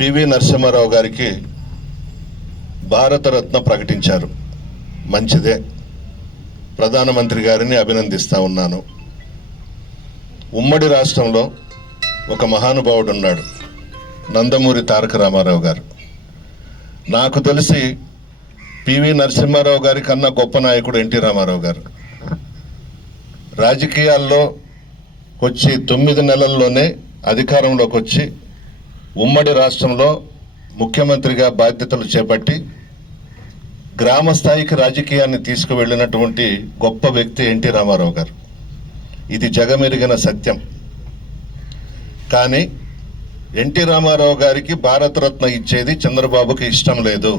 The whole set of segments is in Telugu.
పివి నరసింహారావు గారికి భారతరత్న ప్రకటించారు. మంచిదే. ప్రధానమంత్రి గారిని అభినందిస్తా ఉన్నాను. ఉమ్మడి రాష్ట్రంలో ఒక మహానుభావుడు ఉన్నాడు నందమూరి తారక రామారావు గారు. నాకు తెలిసి పివి నరసింహారావు గారి కన్నా గొప్ప నాయకుడు ఎన్టీ రామారావు గారు. రాజకీయాల్లో వచ్చి తొమ్మిది నెలల్లోనే అధికారంలోకి వచ్చి ఉమ్మడి రాష్ట్రంలో ముఖ్యమంత్రిగా బాధ్యతలు చేపట్టి గ్రామ స్థాయికి రాజకీయాన్ని తీసుకువెళ్ళినటువంటి గొప్ప వ్యక్తి ఎన్టీ రామారావు గారు. ఇది జగమెరిగిన సత్యం. కానీ ఎన్టీ రామారావు గారికి భారతరత్న ఇచ్చేది చంద్రబాబుకి ఇష్టం లేదు.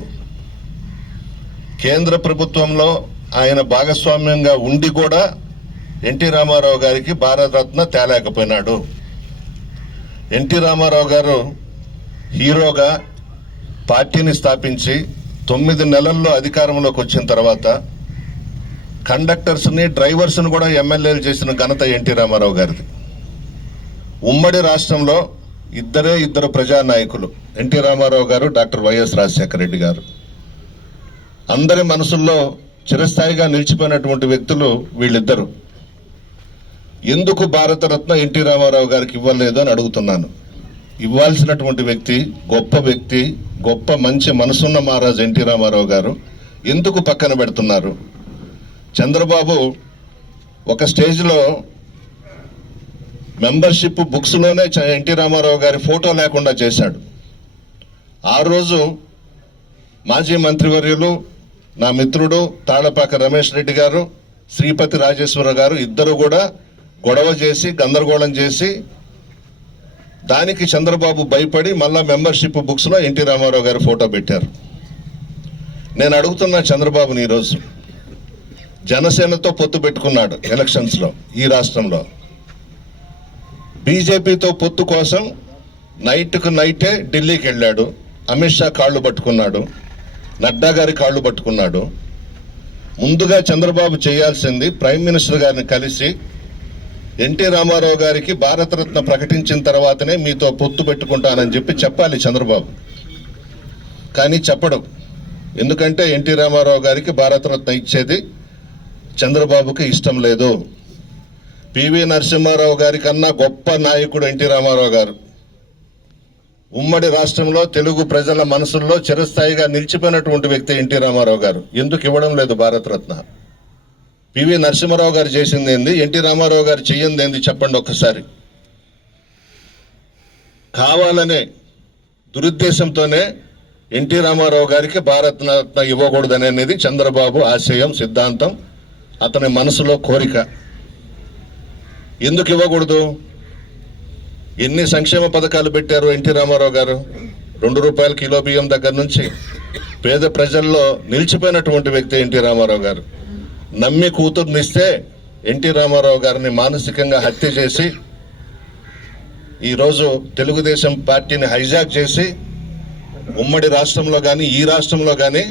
కేంద్ర ప్రభుత్వంలో ఆయన భాగస్వామ్యంగా ఉండి కూడా ఎన్టీ రామారావు గారికి భారతరత్న తేలేకపోయినాడు. ఎన్టీ రామారావు గారు హీరోగా పార్టీని స్థాపించి తొమ్మిది నెలల్లో అధికారంలోకి వచ్చిన తర్వాత కండక్టర్స్ని డ్రైవర్స్ని కూడా ఎమ్మెల్యేలు చేసిన ఘనత ఎన్టీ రామారావు గారిది. ఉమ్మడి రాష్ట్రంలో ఇద్దరే ఇద్దరు ప్రజానాయకులు ఎన్టీ రామారావు గారు డాక్టర్ వైఎస్ రాజశేఖర రెడ్డి గారు. అందరి మనసుల్లో చిరస్థాయిగా నిలిచిపోయినటువంటి వ్యక్తులు వీళ్ళిద్దరు. ఎందుకు భారతరత్న ఎన్టీ రామారావు గారికి ఇవ్వలేదు అని అడుగుతున్నాను. ఇవ్వాల్సినటువంటి వ్యక్తి గొప్ప వ్యక్తి గొప్ప మంచి మనసున్న మహారాజు ఎన్టీ రామారావు గారు ఎందుకు పక్కన పెడుతున్నారు? చంద్రబాబు ఒక స్టేజ్లో మెంబర్షిప్ బుక్స్లోనే చ- ఎన్టీ రామారావు గారి ఫోటో లేకుండా చేశాడు. ఆ రోజు మాజీ మంత్రివర్యులు నా మిత్రుడు తాళపాక రమేష్ రెడ్డి గారు శ్రీపతి రాజేశ్వర గారు ఇద్దరు కూడా గొడవ చేసి గందరగోళం చేసి దానికి చంద్రబాబు భయపడి మళ్ళా మెంబర్షిప్ బుక్స్లో ఎన్టీ రామారావు గారి ఫోటో పెట్టారు. నేను అడుగుతున్నా చంద్రబాబుని ఈరోజు జనసేనతో పొత్తు పెట్టుకున్నాడు ఎలక్షన్స్లో ఈ రాష్ట్రంలో. బీజేపీతో పొత్తు కోసం నైట్కు నైటే ఢిల్లీకి వెళ్ళాడు. అమిత్ షా కాళ్ళు పట్టుకున్నాడు. నడ్డా గారి కాళ్ళు పట్టుకున్నాడు. ముందుగా చంద్రబాబు చేయాల్సింది ప్రైమ్ మినిస్టర్ గారిని కలిసి ఎన్టీ రామారావు గారికి భారతరత్న ప్రకటించిన తర్వాతనే మీతో పొత్తు పెట్టుకుంటానని చెప్పి చెప్పాలి చంద్రబాబు. కానీ చెప్పడం. ఎందుకంటే ఎన్టీ రామారావు గారికి భారతరత్న ఇచ్చేది చంద్రబాబుకి ఇష్టం లేదు. పివి నరసింహారావు గారి కన్నా గొప్ప నాయకుడు ఎన్టీ రామారావు గారు. ఉమ్మడి రాష్ట్రంలో తెలుగు ప్రజల మనసుల్లో చిరస్థాయిగా నిలిచిపోయినటువంటి వ్యక్తి ఎన్టీ రామారావు గారు. ఎందుకు ఇవ్వడం లేదు భారతరత్న? పివి నరసింహారావు గారు చేసింది ఏంది? ఎన్టీ రామారావు గారు చెయ్యింది ఏంది? చెప్పండి ఒక్కసారి. కావాలనే దురుద్దేశంతోనే ఎన్టీ రామారావు గారికి భారతరత్న ఇవ్వకూడదనేది చంద్రబాబు ఆశయం సిద్ధాంతం అతని మనసులో కోరిక. ఎందుకు ఇవ్వకూడదు? ఎన్ని సంక్షేమ పథకాలు పెట్టారు ఎన్టీ రామారావు గారు? రెండు రూపాయల కిలో బియ్యం దగ్గర నుంచి పేద ప్రజల్లో నిలిచిపోయినటువంటి వ్యక్తి ఎన్టీ రామారావు గారు. నమ్మి కూతుర్నిస్తే ఎన్టీ రామారావు గారిని మానసికంగా హత్య చేసి ఈరోజు తెలుగుదేశం పార్టీని హైజాక్ చేసి ఉమ్మడి రాష్ట్రంలో కానీ ఈ రాష్ట్రంలో కానీ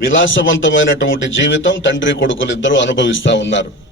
విలాసవంతమైనటువంటి జీవితం తండ్రి కొడుకులు ఇద్దరూ అనుభవిస్తూ ఉన్నారు.